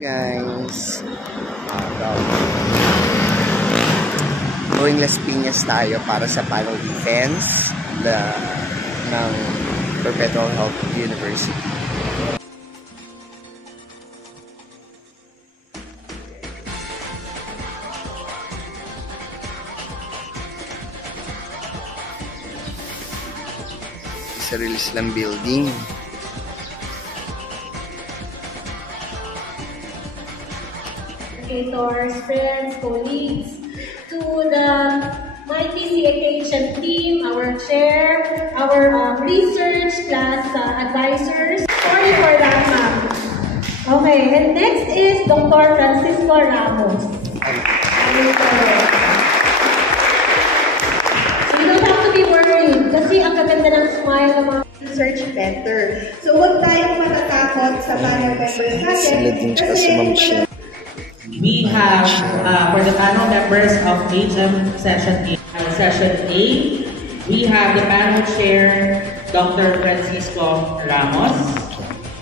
Guys, going Las Piñas tayo para sa panel defense ng Perpetual Health University. Sa release lang building. Educators, friends, colleagues, to the mighty CFHM team, our chair, our research class advisors. Sorry for that, ma'am. Okay, and next is Dr. Francisco Ramos. So you don't have to be worried kasi ang gaganda ng smile ng mga research center. So huwag tayong matatakot sa panel members natin kasi we have, for the panel members of HM Session A, we have the panel chair, Dr. Francisco Ramos,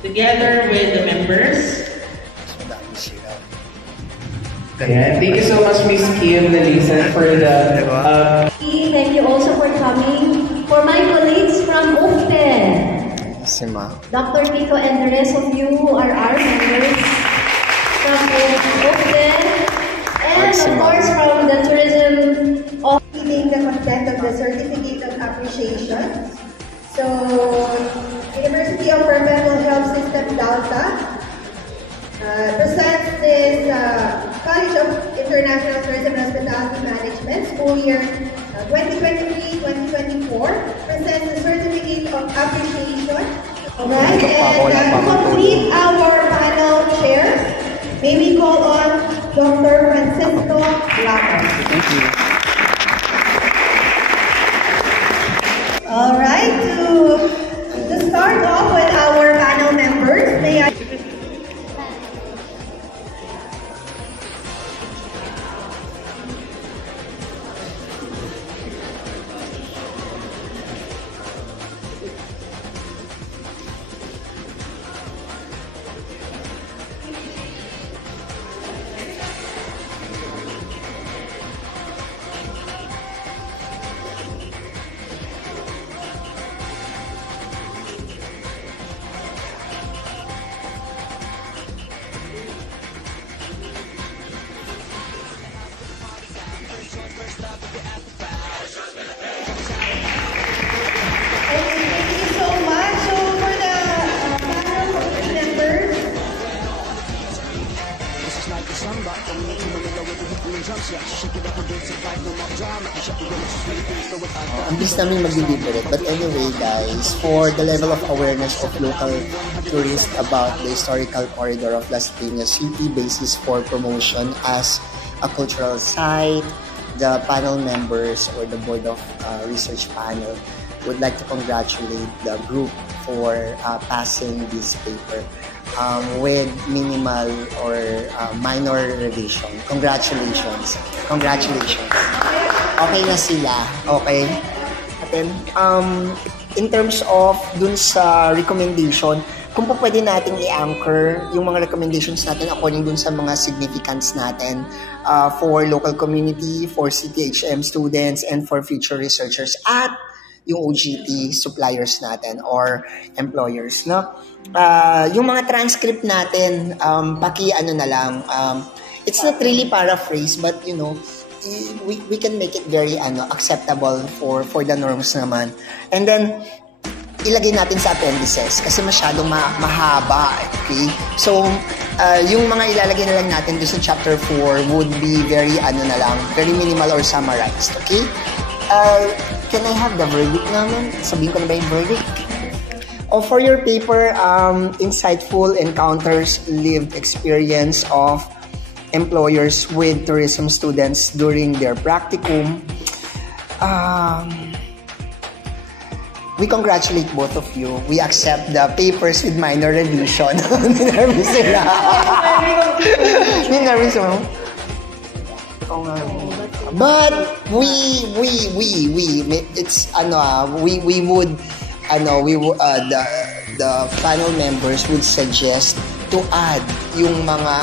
together with the members. Thank you so much, Miss Kim Nelisa, for the... Thank you also for coming. For my colleagues from OPTEN, Dr. Tito and the rest of you who are our members from OPTEN, and of course from the tourism of reading the content of the Certificate of Appreciation. So, University of Perpetual Health System Delta presents this College of International Tourism and Hospitality Management school year 2023-2024 presents the Certificate of Appreciation. Alright, and to complete our panel chairs, may we call on Dr. Francisco Ramos. Thank you. Alright, to start off with our panel members, may I... Ang bis namin mag-deliberate. But anyway guys, for the level of awareness of local tourists about the historical corridor of Las Piñas, UP basis for promotion as a cultural site, the panel members or the board of research panel would like to congratulate the group for passing this paper with minimal or minor revision. Congratulations. Congratulations. Okay na sila. Okay. In terms of dun sa recommendation, kung po pwede natin i-anchor yung mga recommendations natin according dun sa mga significance natin for local community, for CTHM students, and for future researchers at yung OJT suppliers natin or employers, no? Yung mga transcript natin, paki-ano na lang, it's not really paraphrase, but you know, we can make it very acceptable for the norms naman. And then, ilagay natin sa appendices kasi masyadong mahaba, okay? So, yung mga ilalagay na lang natin doon sa chapter 4 would be very, very minimal or summarized, okay? Can I have the verdict naman? Sabihin ko na ba yung verdict? For your paper, insightful encounters, lived experience of employers with tourism students during their practicum. We congratulate both of you. We accept the papers with minor revision. Ninervous sila. Ninervous mo? But we would the panel members would suggest to add yung mga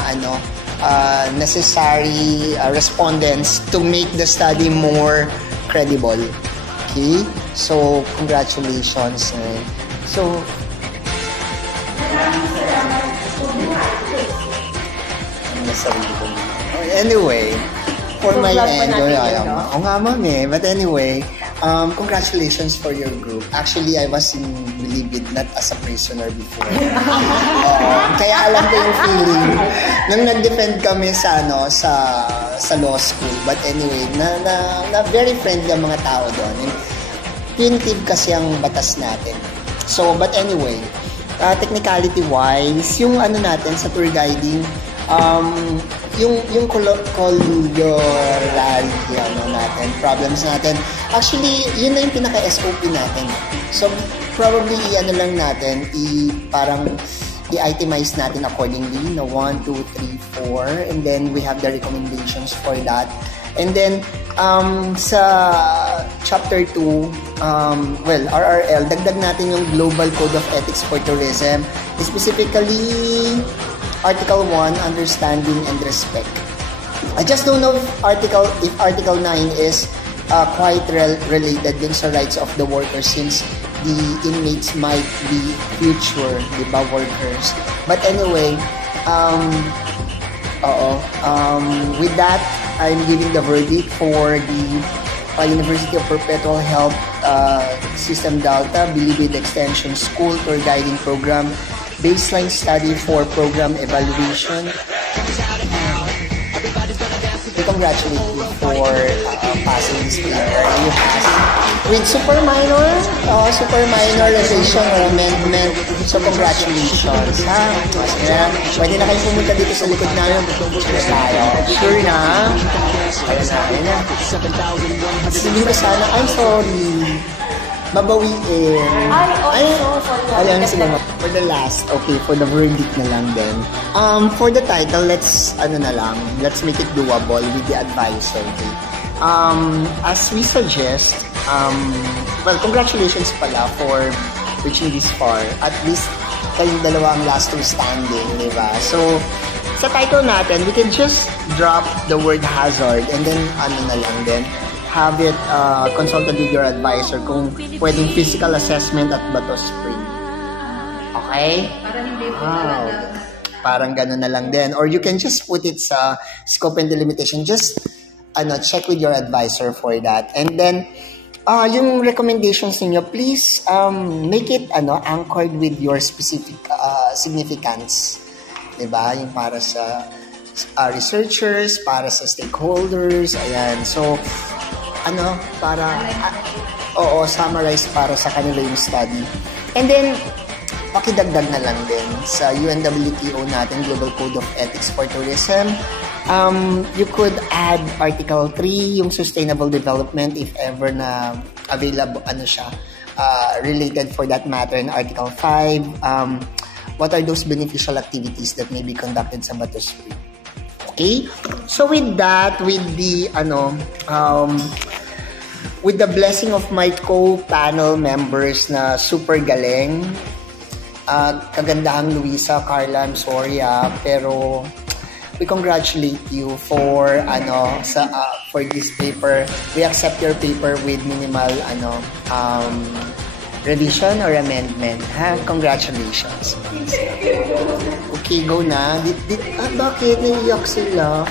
necessary respondents to make the study more credible. Okay? So, congratulations. So, anyway, for my end, oo nga ma'am but anyway, congratulations for your group. Actually, I was in Bilibid not as a prisoner before. Kaya alam ko yung feeling nang nag-defend kami sa law school. But anyway, na very friendly ang mga tao doon. And punitive kasi ang batas natin. So, but anyway, technicality-wise, yung natin sa tour guiding, yung colloquiality natin, problems natin. Actually, yun na yung pinaka-SOP natin. So, probably lang natin, parang i-itemize natin accordingly na 1, 2, 3, 4, and then we have the recommendations for that. And then, sa chapter 2, RRL, dagdag natin yung Global Code of Ethics for Tourism, specifically Article 1, Understanding and Respect. I just don't know if Article 9 is quite related dun sa rights of the workers, since the inmates might be future, workers. But anyway, with that, I'm giving the verdict for the University of Perpetual Health System Delta, Bilibid Extension School Tour Guiding Program, Baseline Study for Program Evaluation. We congratulate you for passing this paper. You passed with super minor revision or amendment. So congratulations. Pwede na kayo pumunta dito sa likod namin. Cheers tayo. Sure na? Ayun na. Sabihin ko sana, I'm sorry. Mabawiin. Ayan sila. For the last, for the verdict na lang din. For the title, let's make it doable with the advisor. Okay? As we suggest, congratulations pala for reaching this far. At least, kayong dalawa ang last two standing, di ba? So, sa title natin, we can just drop the word hazard and then, have it consulted with your advisor kung pwedeng physical assessment at Bato Spring. Okay? Parang ganun na lang din. Or you can just put it sa scope and delimitation. Just check with your advisor for that. And then, yung recommendations niyo, please make it anchored with your specific significance. Diba? Yung para sa researchers, para sa stakeholders, ayan. So, summarize para sa kanila yung study. And then, pakidagdag na lang din sa UNWTO natin, Global Code of Ethics for Tourism. You could add Article 3, yung Sustainable Development, if ever na available, related for that matter, in Article 5. What are those beneficial activities that may be conducted sa Bato Spring? Okay? So with that, with the blessing of my co-panel members na super galing, kagandahang Luisa, Carla, I'm sorry pero we congratulate you for for this paper. We accept your paper with minimal revision or amendment. Congratulations. Okay, go na. Bakit? Naiiyak sila.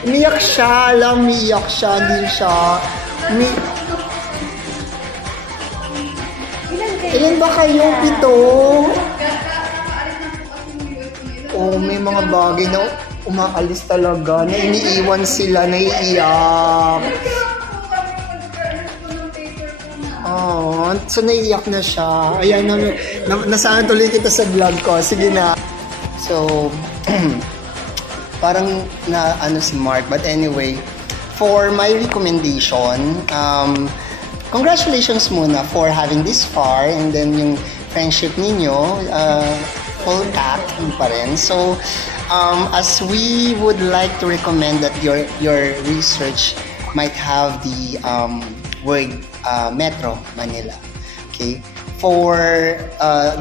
Umiyak siya. Umiyak siya. Hindi siya. Ilan ba kayo? 7? May mga bagay na umaalis talaga. Na iniiwan sila. Naiiyak. So naiiyak na siya. Ayan, nasaan tuloy kita sa vlog ko. Sige na. So, parang si Mark. But anyway, for my recommendation, congratulations muna for having this far. And then yung friendship ninyo, full cap pa rin. So, as we would like to recommend that your research might have the word Metro Manila. Okay? For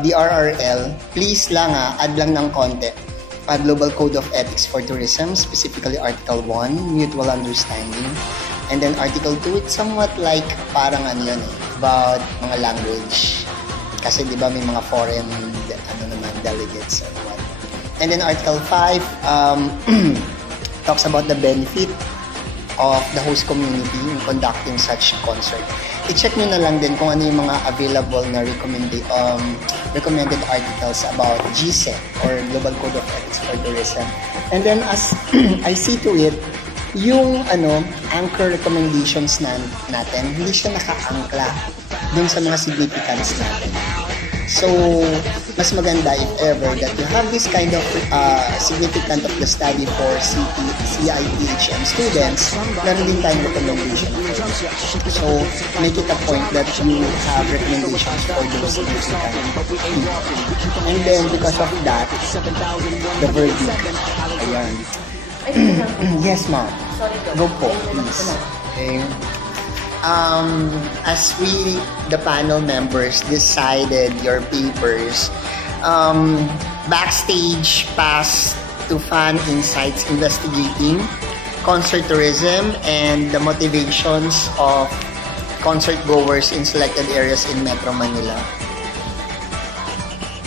the RRL, please lang add lang ng konti. Global Code of Ethics for Tourism, specifically Article 1, Mutual Understanding. And then Article 2, it's somewhat like parang ano yun about mga language. Kasi di ba may mga foreign delegates or what. And then Article 5 talks about the benefit of the host community in conducting such concert. I-check nyo na lang din kung ano yung mga available na recommended articles about GCET or Global Code of Ethics for Tourism. And then as I see to it, yung anchor recommendations natin, hindi siya naka-angkla dun sa mga significance natin. So, mas maganda if ever that you have this kind of significant of the study for CITHM students, meron din tayong recommendation. So, make it a point that you have recommendations for those significant people. And then, because of that, the verdict. Ayan. Yes, ma'am. Go po, please. Okay. As we, the panel members, decided your papers, backstage pass to fan insights investigating concert tourism and the motivations of concert goers in selected areas in Metro Manila.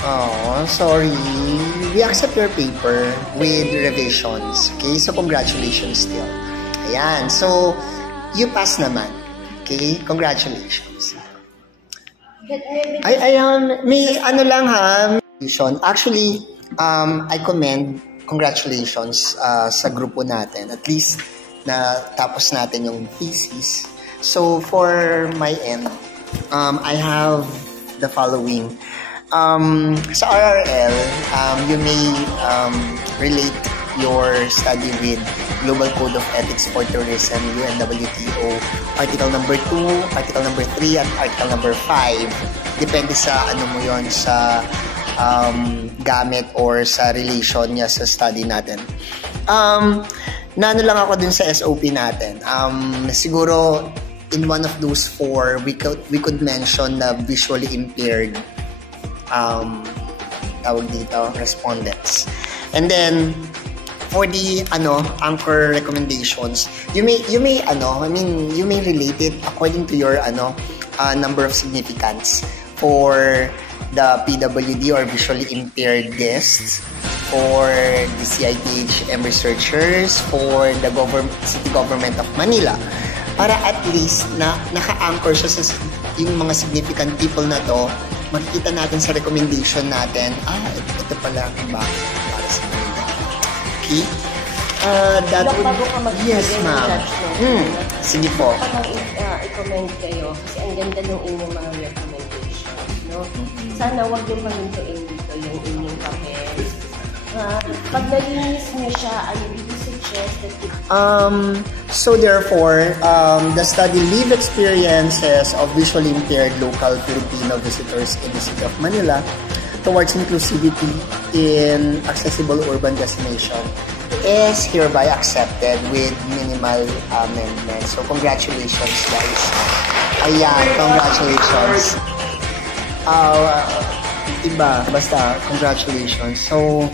Oh, sorry. We accept your paper with revisions. Okay, so congratulations still. Ayan, so you pass naman. Okay, congratulations. May ano lang ha. Actually, I commend congratulations sa grupo natin. At least na tapos natin yung thesis. So for my end, I have the following. Sa RRL, you may relate your study with Global Code of Ethics for Tourism, UNWTO, Article number 2, Article number 3, at Article number 5. Depende sa ano mo yon sa gamit or sa relation niya sa study natin. Nano lang ako dun sa SOP natin. Siguro, in one of those 4, we could mention na visually impaired tawag dito, respondents. And then, for the anchor recommendations, you may relate it according to your number of significance for the PWD or visually impaired guests, for the CITHM researchers, for the city government of Manila, para at least na naka-anchor siya sa yung mga significant people na to. Makikita natin sa recommendation natin, ito pala ang bakit para sa Manila. Okay? That would... Yes, ma'am. Sige po. I-comment kayo kasi ang ganda ng inyong mga recommendations. No? Sana wag yung pamintuin dito yung inyong papel. Pag nalinis nyo siya, ano you suggest that you... So therefore, the study live experiences of visually impaired local Filipino visitors in the city of Manila towards inclusivity in accessible urban destination is hereby accepted with minimal amendments. So congratulations, guys. Ayan, congratulations. Iba, basta congratulations. So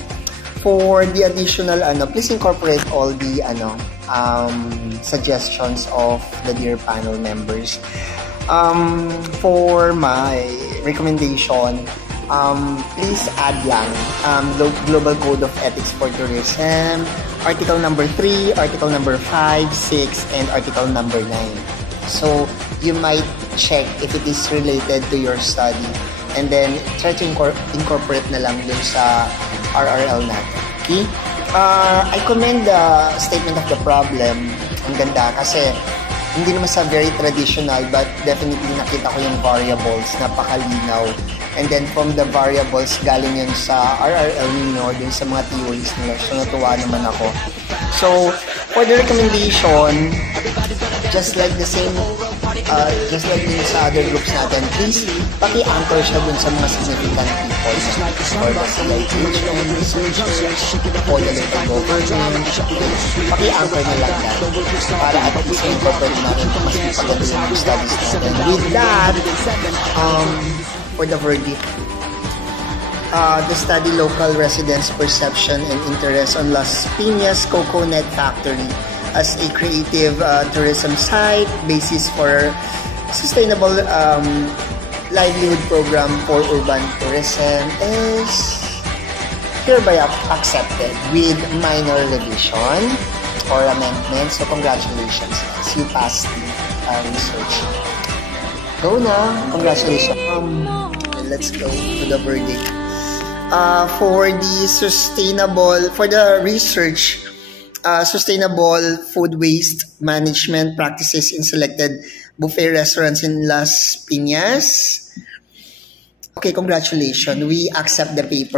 for the additional please incorporate all the suggestions of the dear panel members. For my recommendation, please add lang Global Code of Ethics for Tourism, Article number 3, Article number 5, 6, and Article number 9. So you might check if it is related to your study and then try to incorporate na lang dun sa RRL natin. Okay? I commend the statement of the problem. Ang ganda kasi hindi naman sa very traditional but definitely nakita ko yung variables, napakalinaw. And then from the variables, galing yun sa RRL ninyo, dun sa mga theories nila. So natuwa naman ako. So for the recommendation, just like the same, just like din sa other groups natin, please paki-anchor siya dun sa mga significant people for the CITHM researchers, for the local government. Paki-anchor na lang yan para at least incorporate natin kung mas ipaganda yung studies natin. With that, for the verdict, to study local residents' perception and interest on Las Piñas Coconut Factory as a creative tourism site, basis for sustainable livelihood program for urban tourism is hereby accepted with minor revision or amendment. So congratulations, you passed research. Go na, congratulations. Let's go to the verdict. For the research, sustainable food waste management practices in selected buffet restaurants in Las Piñas. Okay, congratulations. We accept the paper.